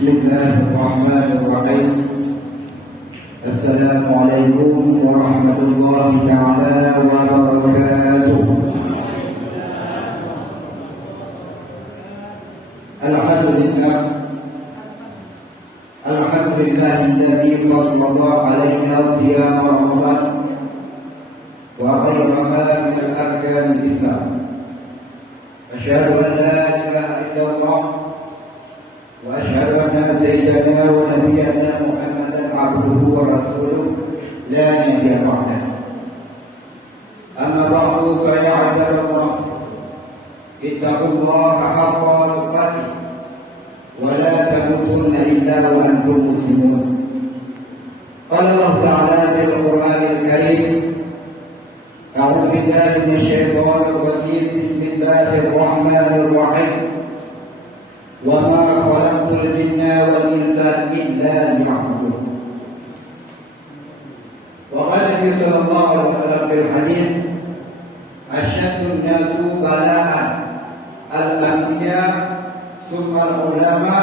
Bismillahirrahmanirrahim. Assalamualaikum warahmatullahi taala wabarakatuh. Alhamdulillahilladzi farada alaina siyam Ramadan wa ghayraha min al-arkan al-Islam. Asyhadu an la ilaha illallah wa asyhadu anna sayyidana wa nabiyyana Muhammadan abduhu wa rasuluh la nabiyya ba'dah. Amma ba'du fa ya 'ibadallah ittaqullaha haqqa tuqatih wa la tamutunna illa wa antum muslimun. Qala Allah ta'ala fil Qur'anil Karim, a'udzu billahi minasyaitonir rajim. Bismillahirrahmanirrahim. Wa ma khalaqtul jinna wal insa illa liya'budun. Wa qala Nabi sallallahu alaihi wasallam fil hadis, asyaddun nasu bala'an al-anbiya summa al-ulama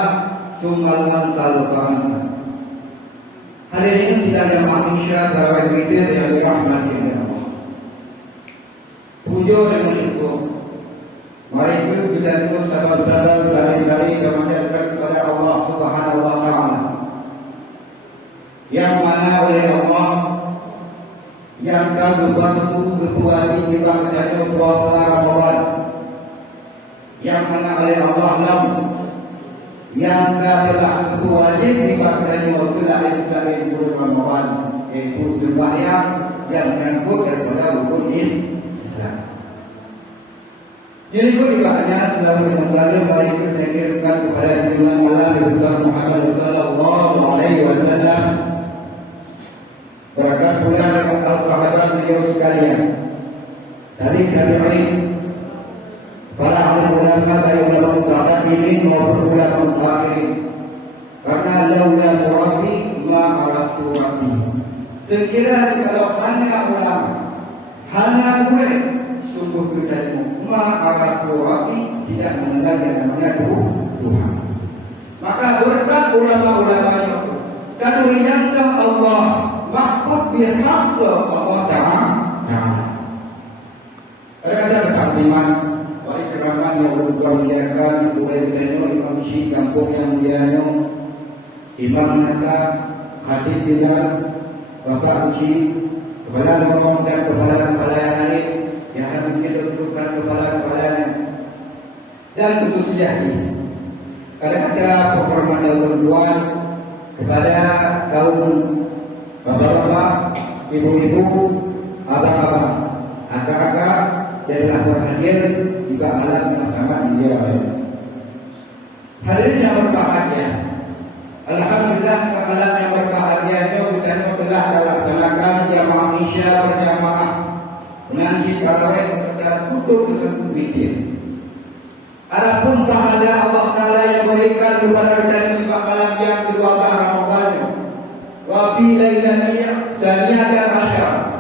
summa al-amsal fa'amsal. Hadirin sidang manusia tarawih witir yang dirahmati oleh Allah. Puja dan bersyukur, mari kita terus sabar-sabar sari-sari kemandikan kepada Allah Subhanahu wa taala, yang mana oleh Allah yang akan membantu kepuasan ibadahnya puasa Ramadan, yang mana oleh Allah yang telah wajib ibadahnya selain bulan Ramadan, yaitu sembahyang yang menyangkut daripada rukun Islam. Jadi ibadahnya selalu bermasalah, mari kita mengirimkan kepada junjungan Allah Nabi besar Muhammad sallallahu alaihi wasallam. Berkat pula dengan al-sahabat beliau sekalian, dari tabi'in, para alim ulama baik ulama mutaqaddimin maupun ulama mutaakhirin. Karena laula rabbi ma arastu rabbi. Sekiranya kalau hanya ulama, hanya boleh sungguh kerjanya ma arastu rabbi, tidak mengenal yang namanya Tuhan. Maka berkat ulama-ulama itu dan melihatlah Allah mahfud bihaqsa Allah Ta'ala. Ada taklimat wa ikraman yang bermuliakan oleh Imam Syekh kampung yang mulia, Imam Nasa, Khatib Bilal, Bapak Uci, Kepala Nomor dan Kepala yang lain yang akan kita sebutkan kepala-kepala dan khususnya ini. Karena ada penghormatan dan berdoa kepada kaum bapak-bapak, ibu-ibu, abang-abang, akak-akak dan telah berhadir juga malam yang sangat mulia. Hadirin yang berbahagia, alhamdulillah malam yang berbahagia itu kita telah dilaksanakan jamaah Isya berjamaah mengaji tarawih serta tutup dengan witir. Adapun pahala Allah Taala yang berikan kepada kita di malam yang ke-12 Ramadan, wa fi lailatin saniyatan asyar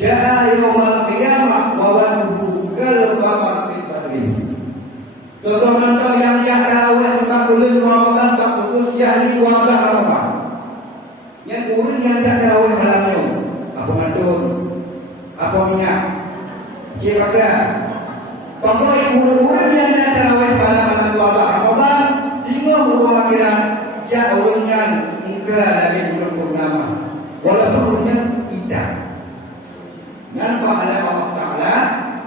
jaa yaumul qiyamah wa waduhu kal qamar fi badri. Seseorang yang tarawih di bulan Ramadan tak khusus di 12 Ramadan. Yang urus yang tarawih malamnya apa ngandung, apa minyak, siapa pokoknya urus yang tarawih pada malam 12 Ramadan semua berwakilan jauhnya muka dari bulan purnama walaupun tidak. Dan pahala Allah Ta'ala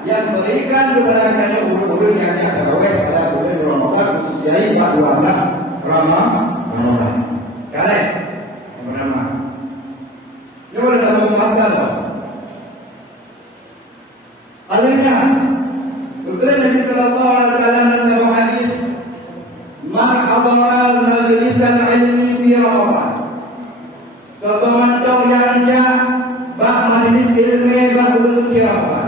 yang berikan kepada kalian urus yang tarawih pada bulan Ramadan khususnya 14 Ramadan. Kalian yang pertama, ini dalam pembahasan alainya Kemudian Nabi sallallahu alaihi wasallam dalam sebuah hadis, "Man hadara majlisan ilmi fi Ramadan." Seseorang yang bah majlis ilmu bagus fi Ramadan.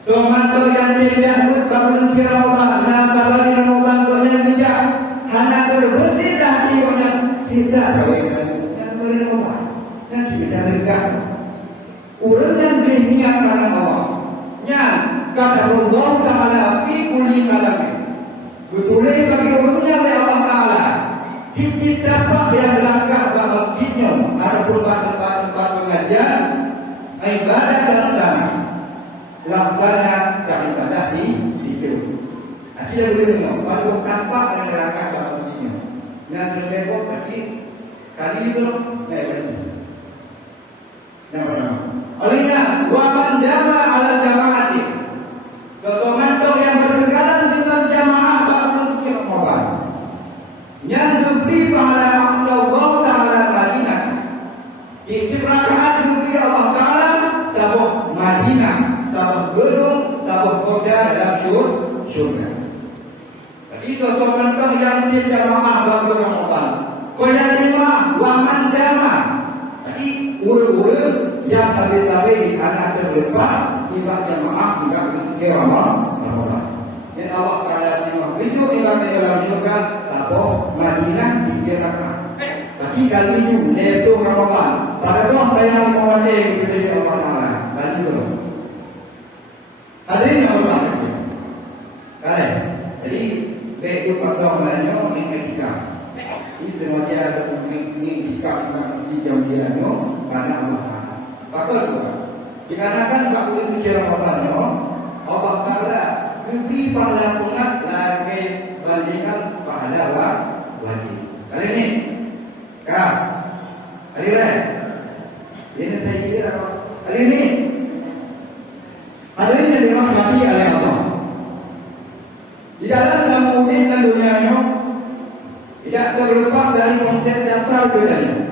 Seseorang yang tidak ikut bagus fi Ramadan, nah kalau di Ramadan boleh juga hanya bersihlah dia tidak berikan yang sebenarnya Ramadan dan tidak dekat. Urut yang diniat karena Allah. Yang kata Allah Ta'ala fi kulli kalamin, ditulis bagi urutnya oleh Allah Ta'ala Siapa yang melangkah ke masjidnya ataupun tempat pengajian ibadah dan sana laksana dan ibadah di situ. Akhirnya boleh baru tanpa yang melangkah ke masjidnya. Yang terbebok berarti kali itu olehnya waman jama ala jamaati seseorang yang berkegalan dengan jamaah baru sekian Ramadan yang diberi pahala Allah Ta'ala Madinah diberikan diberi Allah Ta'ala sabuk Madinah sabuk gedung sabuk kota dalam syurga. Jadi seseorang yang berjamaah baru Ramadan kau yang lima waman jama. Jadi urut-urut yang habis-habis anak terlepas ibadah jamaah juga bersedia Ramadan. Dan Allah Ta'ala semua itu ibadah dalam syurga tapo Madinah 3 rakaat. Tapi kali ini yaitu Ramadan. Pada roh saya mewadai kepada Allah Ta'ala. Dan itu ada yang berbahagia. Kalian. Jadi baik itu pasal Malaysia ini etika. Ini semua dia ada ini etika masih jam dia karena Allah Ta'ala. Bakal juga. Dikarenakan tak boleh suci Ramadan, Allah Ta'ala beri pahala sunat lagi bandingkan pahala wajib. Kali ini, kah? Kali ini, ini saya kali ini, ada ini yang dirahmati oleh Allah. Di dalam memudahkan dunia ini, tidak terlepas dari konsep dasar dunia.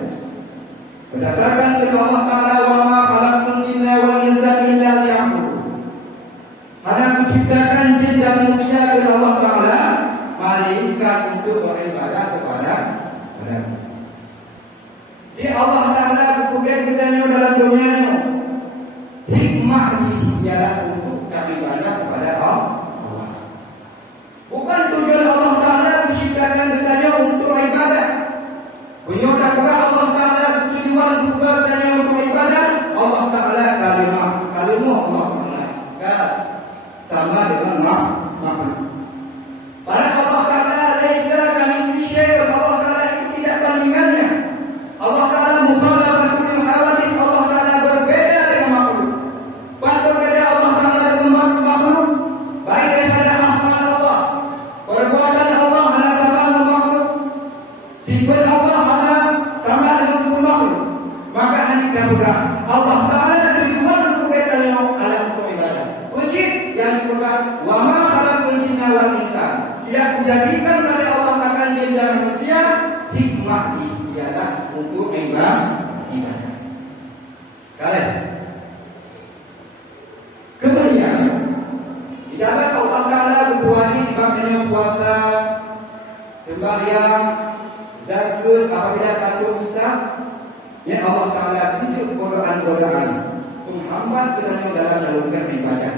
Berdasarkan firman Allah Ta'ala wa ma khalaqtul jinna wal insa illa liya'budun. Hanya menciptakan jin dan manusia oleh Allah Ta'ala melainkan untuk beribadah kepada Dia. Jadi Allah Ta'ala bukan kita dalam dunia ini. Hikmah ialah untuk beribadah kepada Allah. Bukan tujuan Allah Ta'ala menciptakan kita untuk ibadah. Menyuruh Allah Ta'ala tujuan bertanya untuk ibadah Allah Ta'ala kalimah Allah Ta'ala sama dengan makhluk. Pada Allah Ta'ala laisa kamitslihi syai'. Allah Ta'ala itu tidak bandingannya. Allah Ta'ala mukhalafah kulli hawadis. Allah Ta'ala berbeda dengan makhluk. Berbeda Allah Ta'ala dengan makhluk. Baik daripada asma Allah, perbuatan Allah adalah sama dengan makhluk. Sifat Allah adalah sama dengan makhluk. Maka hanya juga Allah Ta'ala tujuan untuk kita yang adalah untuk ibadah. Wajib yang diperlukan wa ma khalaqul jinna wal insa. Tidak menjadikan dari Allah akan jin dan manusia hikmah ialah untuk ibadah. Kalian. Kemudian di dalam Allah Ta'ala berwajib maknanya puasa, sembahyang, zakat apabila kandung bisa. Ya Allah Ta'ala tunjuk godaan-godaan menghambat kita dalam melakukan ibadah.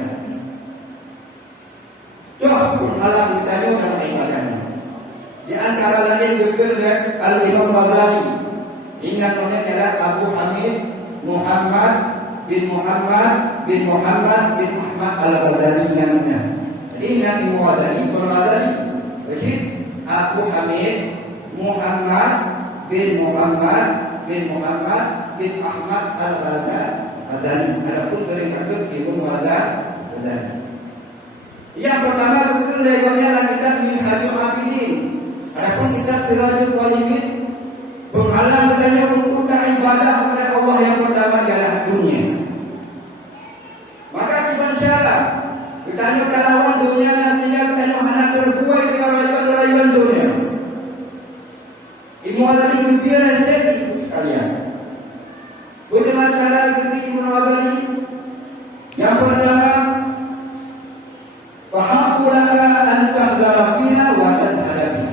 Menghalang kita dalam ibadah. Di antara lain juga Al-Imam Ghazali. Ingat adalah Abu Hamid Muhammad bin Ahmad Al-Ghazali namanya. Jadi ingat Imam Ghazali, jadi Abu Hamid Muhammad bin Ahmad Al-Ghazali. Adapun sering takut Ibnu Ghazali. Yang pertama buku legalnya kita Minhajul Abidin. Adapun kita Sirajul Talibin penghalang katanya untuk ibadah kepada Allah yang pertama ialah dunia. Maka gimana syarat? Kita hanya lawan dunia sehingga kita anak berbuat kerajaan dunia. Ibnu Ghazali berbicara resep sekalian. Bagaimana cara Ibnu Ghazali? Yang pertama, fahaqqulaka an tahdhara fiha wa tadhhara biha.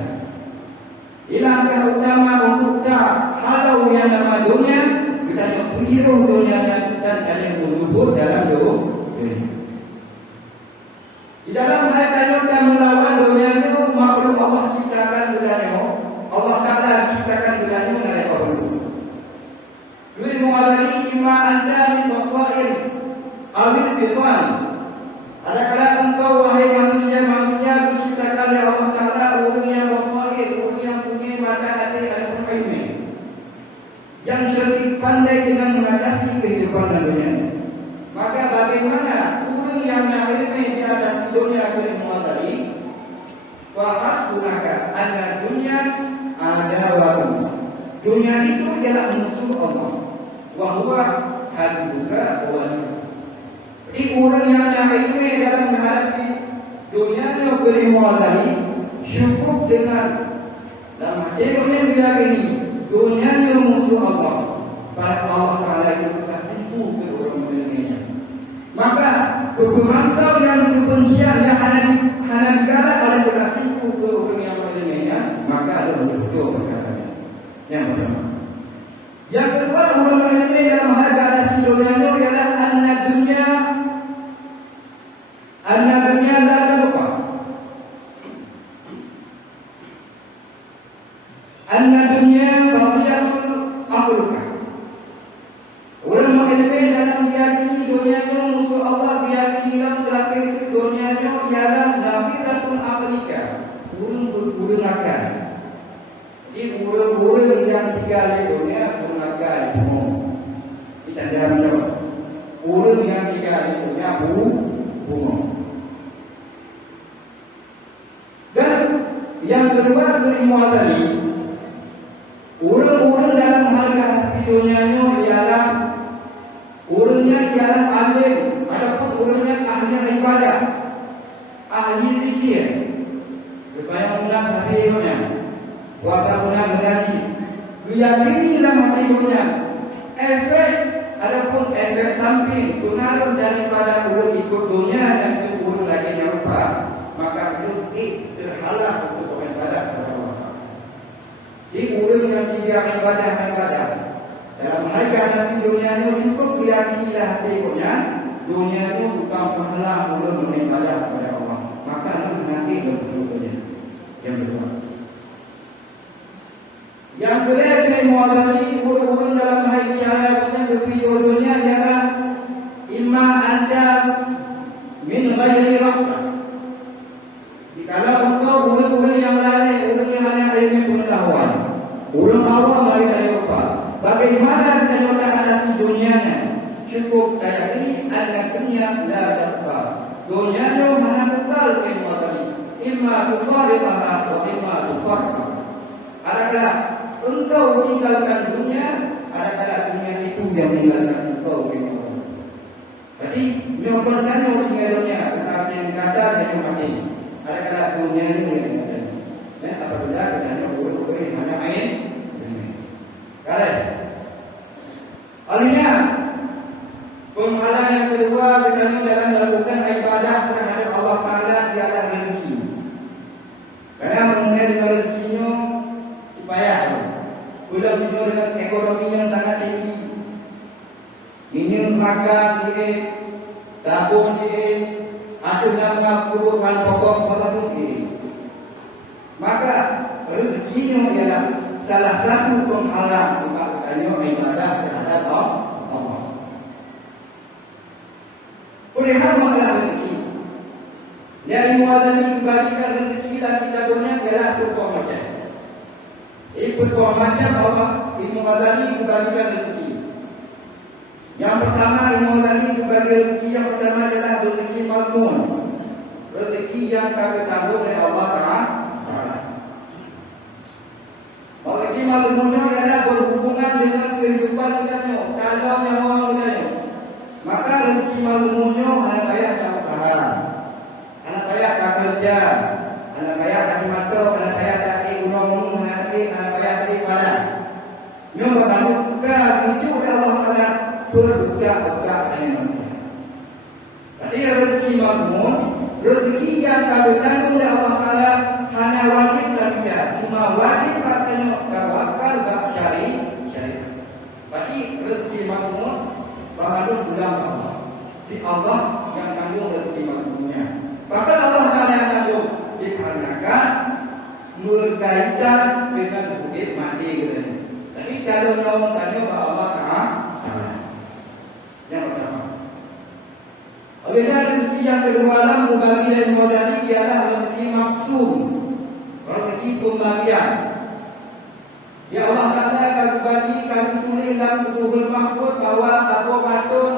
Ilangkah utama untuk halau yang nama dunia, kita yang pikir dunia dan yang menubur dalam dunia. Di dalam hal kita melawan dunia itu makhluk Allah ciptakan dunia. Allah Ta'ala ciptakan dunia oleh Allah. Ibnu Ghazali imma anda min basair awil fitan. Adakala engkau wahai manusia diciptakan oleh Allah Ta'ala ulung yang basair, ulung yang punya mata hati dan Di orang yang ada ilmu dalam menghadapi dunia ni boleh muadali cukup dengan dalam hati dunia dia ini dunia ni musuh Allah. Pada Allah Taala itu kita simpu ke orang dunia. Maka perantau yang kebencian yang ada di negara ada kita simpu ke orang yang dunia. Maka ada betul perkara yang pertama. Yang kedua ulama ilmu dalam menghadapi dunia ni ialah anna dunia la tabqa. Anna dunia baqiyatul akhluka. Ulama ilmu dalam meyakini dunia ni musuh Allah, meyakini dalam selapik dunia ni ialah nafidatul akhluka. Urung akal. Jadi urung yang tinggal di dunia urung akal semua. Kita dalam urung yang tinggal di dunia bunga. Dan yang kedua keilmuan tadi, urang-urang dalam harga dunia ni ialah urangnya ialah alim, adapun urangnya ahli ibadah, ahli zikir, berbanyak ulang hari dunia, puasa ulang mengaji, meyakini dalam hati dunia, efek adapun efek samping pengaruh daripada urang ikut dunia dan urang lagi nyarupa, maka itu terhalang untuk beribadah kepada Allah. Jadi orang yang tidak ibadah dalam harga dan dunia ini cukup diyakinilah hatinya dunia ini bukan penghalang orang beribadah kepada Allah. Maka nanti berikutnya yang kedua. Yang kedua muadali orang dalam hari cara berpikir dunia ialah imma anda min ghairi rafah. Kalau engkau orang-orang yang lain, orang yang hanya ilmu pengetahuan, orang awam lagi dari apa? Bagaimana kita mengatasi dunia ni? Cukup kayak ini, ada dunia la dapat. Dunia ni mana kekal ilmu tadi? Imma tufariqaha wa imma tufarqa. Adakah engkau tinggalkan dunia? Adakah dunia itu yang meninggalkan engkau ilmu? Jadi, nyobakan tinggal dunia, tetapi yang kata dan yang mati. Ada dunia ini yang ada. Apabila kita hanya boleh hanya main. Kalau alihnya penghalang yang kedua kita dalam melakukan ibadah terhadap Allah Taala di atas rezeki. Karena mengenai rezekinya supaya belum dengan ekonomi yang sangat tinggi. Ini makan dia, tabung dia. Ada nama kebutuhan pokok penduduk. Maka rezekinya ialah salah satu penghalang dilakukannya ibadah terhadap Allah. Perihal masalah rezeki, yang muadali dibagikan rezeki dan kita dunia ialah berbuah macam. Berbuah macam Allah ilmu muadali dibagikan rezeki. Yang pertama ilmu tadi dibagi rezeki yang pertama adalah rezeki mazmun. Rezeki yang kami tanggung oleh Allah Taala. Rezeki mazmunnya adalah berhubungan dengan kehidupan kita. Kalau nyawa kita, maka rezeki mazmunnya anak payah tak usaha, anak payah tak kerja, anak payah tak mata, anak payah tak gunung, anak payah tak ibadah. Yang pertama itu Allah Taala berbudak-budak dengan manusia. Tadi rezeki mazmun, rezeki yang kami tanggung oleh Allah Taala hanya wajib dan tidak. Cuma wajib katanya tawakal syariah. Bagi rezeki mazmun, bahagian bulan Allah. Di Allah yang tanggung rezeki mazmunnya. Bahkan Allah Taala yang tanggung dikarenakan berkaitan dengan hidup mati. Jadi kalau orang tanya kepada Allah Taala. Yang pertama, olehnya rezeki yang kedua dalam berbagi dan muadali ialah rezeki maksum, rezeki pembagian. Ya Allah Taala akan berbagi kami tulis dalam Lauhul Mahfuz bahawa apa patun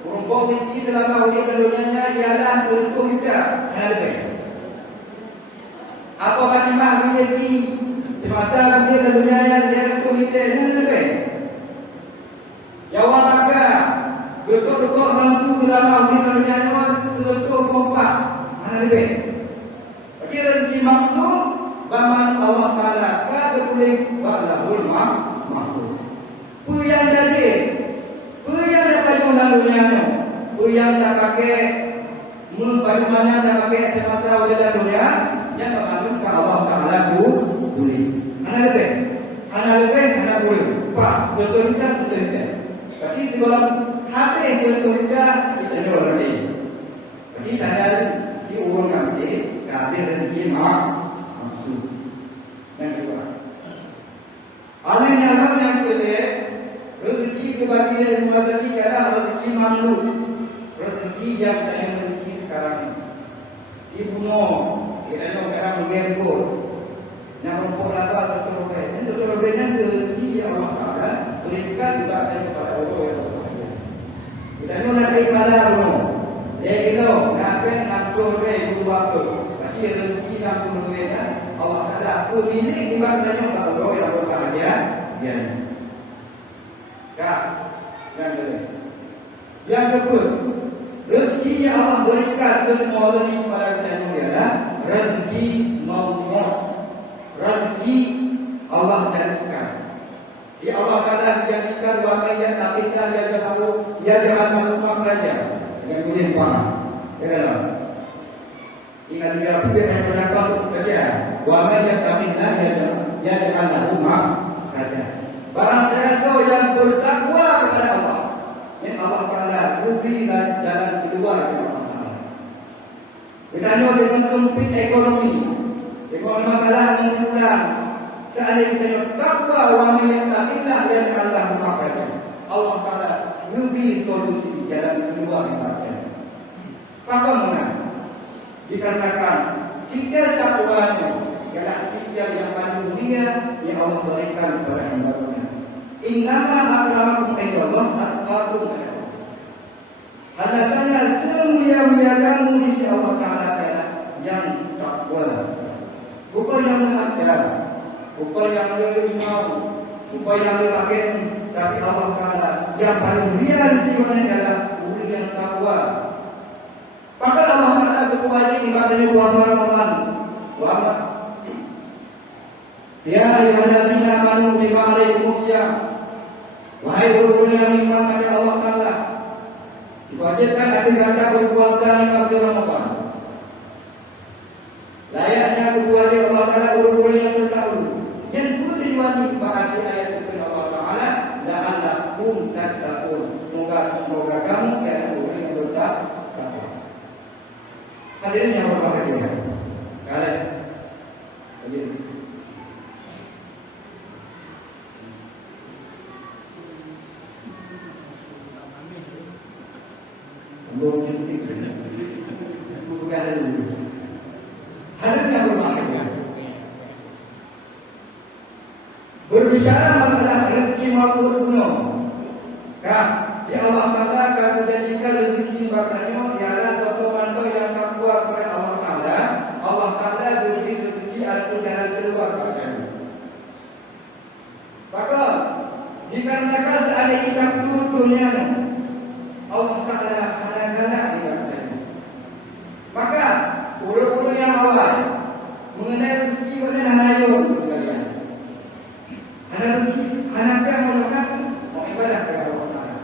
rumput rezeki selama hidup dunianya ialah untuk kita. Ada apa kalimah rezeki semasa hidup dunianya dia untuk kita. Ada jawab apa? Betul Tukar langsung selama di dunia ni betul kompak. Mana lebih? Jadi rezeki maksud baman Allah Taala kada boleh walahul maksud. Puyang jadi, puyang dapat dalam dunia ni, puyang dah pakai bagaimana dah pakai semata dalam dunia yang mengandung ke Allah Taala boleh. Mana lebih? Mana lebih? Mana boleh? Pak, betul kita. Jadi segala hati betul kita jual ni. Jadi ada diurang kami, kami rezeki maksud. Yang kedua, alih yang boleh rezeki kebahagiaan rezeki adalah rezeki makhluk, rezeki yang kita miliki sekarang ini. Dibunuh, kita orang menggempur, yang rumput laba betul-betul. Ini betul-betul rezeki yang Allah Taala berikan kepada orang yang berbahagia. Kita nak ibadah orang, dia kilo, nak curre buat tu. Tapi rezeki yang berbeza, Allah Taala pemilik ibadahnya kepada orang yang berbahagia. Dia. Yang kedua, rezeki yang Allah berikan melalui kepada kita adalah rezeki maut. Rezeki Allah jadikan. Di Allah Taala jadikan wakil yang tak kita yang tahu, dia jangan maklum saja. Yang boleh faham. Ya kan? Ingat dia pikir yang berdakwah saja. Wakil yang tak kita dia jangan maklum saja. Barang siapa yang bertakwa kepada Allah, yang Allah Taala beri jalan keluar dari Allah Taala. Kita dengan sempit ekonomi, dengan masalah mengulang. Seandainya kita takwa orang yang tak ilah yang Allah maafkan, Allah Taala beri solusi jalan keluar dari Allah. Bagaimana? Dikarenakan tiga takwanya ialah tiga yang paling mulia yang Allah berikan kepada hamba-Nya. Innama akramakum indallah atqakum minkum. Hadasanya semulia-mulia kamu di sisi Allah Taala adalah yang takwa. Bukan yang mengajar, bukan yang beriman, bukan yang berbahagia, tapi Allah Taala yang paling mulia di sisi adalah orang yang takwa. Bahkan Allah Taala berwajib ibadahnya puasa Ramadan. Ya ayyuhallazina amanu kutiba alaikumusiyam. Wahai orang yang beriman kepada Allah Taala, diwajibkan atas anda berpuasa di bulan Ramadan. Layaknya berpuasa Allah Taala bulan yang terdahulu. Yang pun diwajibkan bagi ayat itu Allah Taala, la'allakum tattaqun. Semoga kamu adalah orang yang bertakwa. Hadirin yang berbahagia. Kalian Hadirin yang berbahagia. Berbicara masalah rezeki maupun penuh, di Allah Taala akan menjadikan rezeki bakatnya ialah sesuatu yang takwa kepada Allah Taala. Allah Taala beri rezeki atau jalan keluar bakatnya. Maka dikarenakan seandainya kita dunia Allah Taala kadang-kadang dikatakan. Maka ulu-ulu yang awal mengenai rezeki pada hanayun sekalian. Ada rezeki, anak yang melekati mau ibadah kepada Allah Taala.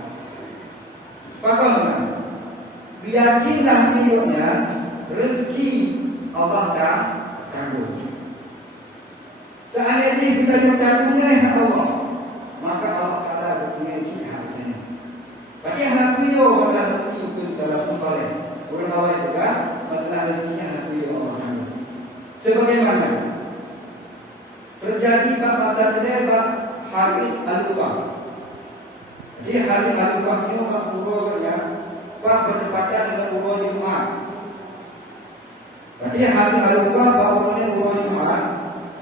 Bagaimana? Yakinlah hidupnya rezeki Allah dah tanggung. Seandainya kita juga punya Allah, maka Allah Taala punya jihad. Bagi anak beliau adalah rezeki itu dalam soleh. Orang awal juga adalah rezekinya anak beliau orang. Sebagaimana terjadi pada masa lebar Hamid Al-Ufah. Jadi Hamid Al-Ufah ini maksudnya pas berdekatan dengan Ubah Jumat. Jadi Hamid Al-Ufah bawanya Ubah Jumat,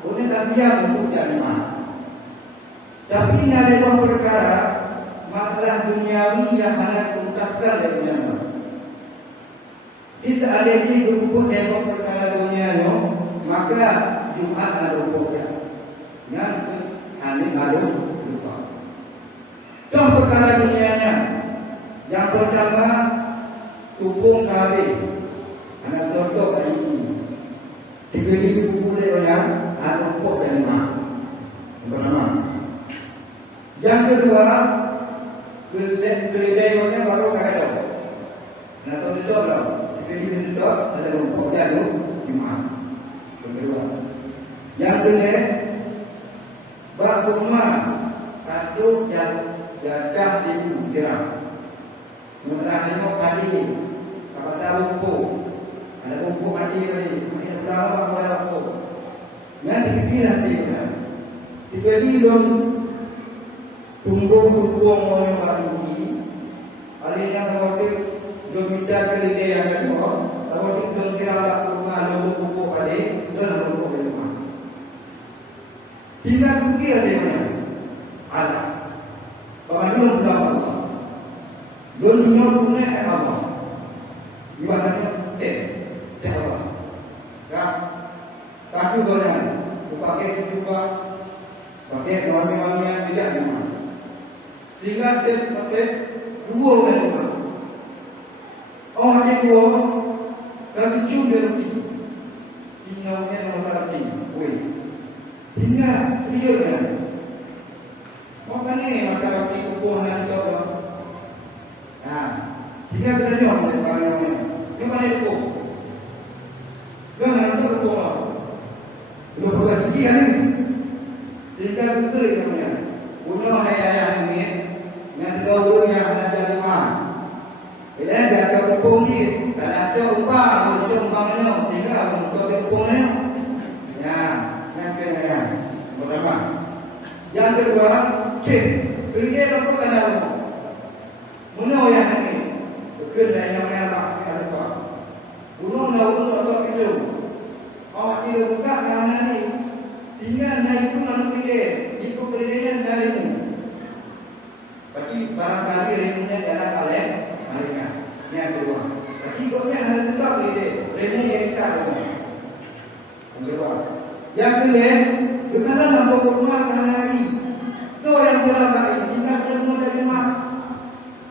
boleh tak diam untuk jamaah. Tapi ini ada perkara masalah duniawi yang hendak tuntaskan dari dunia. Jika ada yang berhubung dengan perkara dunia, maka Jumat ada program. Yang hari harus lupa. Contoh perkara dunianya, Yang pertama, tupung kabeh. Anak contoh kali ini. Tiga-tiga boleh orang ada pokok dan mak. Yang pertama. Yang kedua, keledai orang baru kaya. Nak tahu sedap tak? Tiga-tiga sedap, ada pokok dia tu di mak. Yang kedua. Yang ketiga, bak rumah katuk jadah di siram. Mereka tengok padi, kata rumput, ada rumput padi ni, ini berapa orang rumput. Nanti fikirlah dia. Jadi dong tunggu orang baru ni, alihnya kalau dia dong minta kerja yang kedua, kalau dia dong siram bak rumah rumput padi, dong rumput di rumah. Tidak fikir dia mana, ada. Bagaimana dalam Allah? Dunia punya Allah. Ibaratnya Allah. Tak, kaki gorengan, pakai juga, pakai wangi-wangian tidak cuma. Sehingga dia pakai dua orang juga. Oh dia dua, kaki cuma dia roti. Tinggalnya nomor roti, wei. Sehingga dia kan. Makanya maka roti kukuhan coba. Jika kita jawab dari bagaimana, di mana itu? Jangan itu berbohong. Dua belas tiga ni. Jika kita namanya, punya ayah ini, yang kedua ada rumah. Bila dia berbohong ni, tak ada upah untuk bangunnya, tinggal untuk berbohongnya. Ya, yang kedua, pertama. Yang kedua, cek, kerja apa kena? Mana yang ini? Kerja yang merah ada. Gunung laut atau itu. Awak tidak buka kerana ini. Sehingga naik pun lalu pilih. Ikut perintah dari itu. Bagi barangkali remunya jalan oleh mereka. Yang kedua. Bagi ikutnya harus tetap pilih. Remu yang kita lakukan. Yang kedua. Yang kedua. Kerana nampak rumah kerana ini. So yang terakhir. Sehingga semua dari rumah.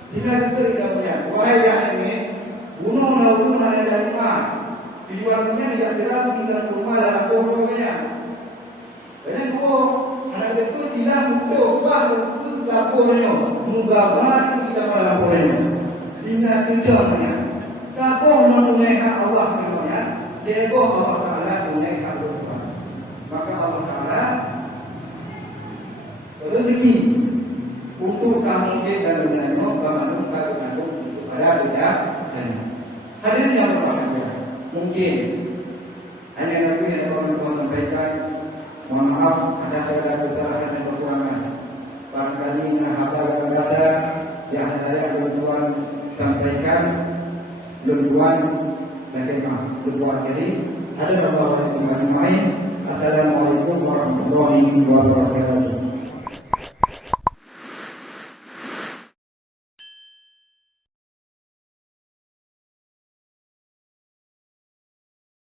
Jika kita tidak punya, wahai yang ini, gunung laut ada dari rumah. Tujuannya tidak terlalu tinggal rumah dalam pohonnya. Dengan pohon, anak itu tidak untuk baru ke lapornya, menggambar kita dalam pohonnya. Sehingga tidak punya. Siapa mempunyai hak Allah punya, dia Allah Taala mempunyai hak Tuhan. Maka Allah Taala rezeki untuk kamu dan dunia bangun kagum kepada kita dan hadirin yang berbahagia. Mungkin hanya lebih yang kami sampaikan. Mohon maaf ada segala kesalahan dan kekurangan. Barangkali haba yang ada yang saya tuan sampaikan luruan bagaimana luruan jadi ada beberapa yang lain. Assalamualaikum warahmatullahi wabarakatuh.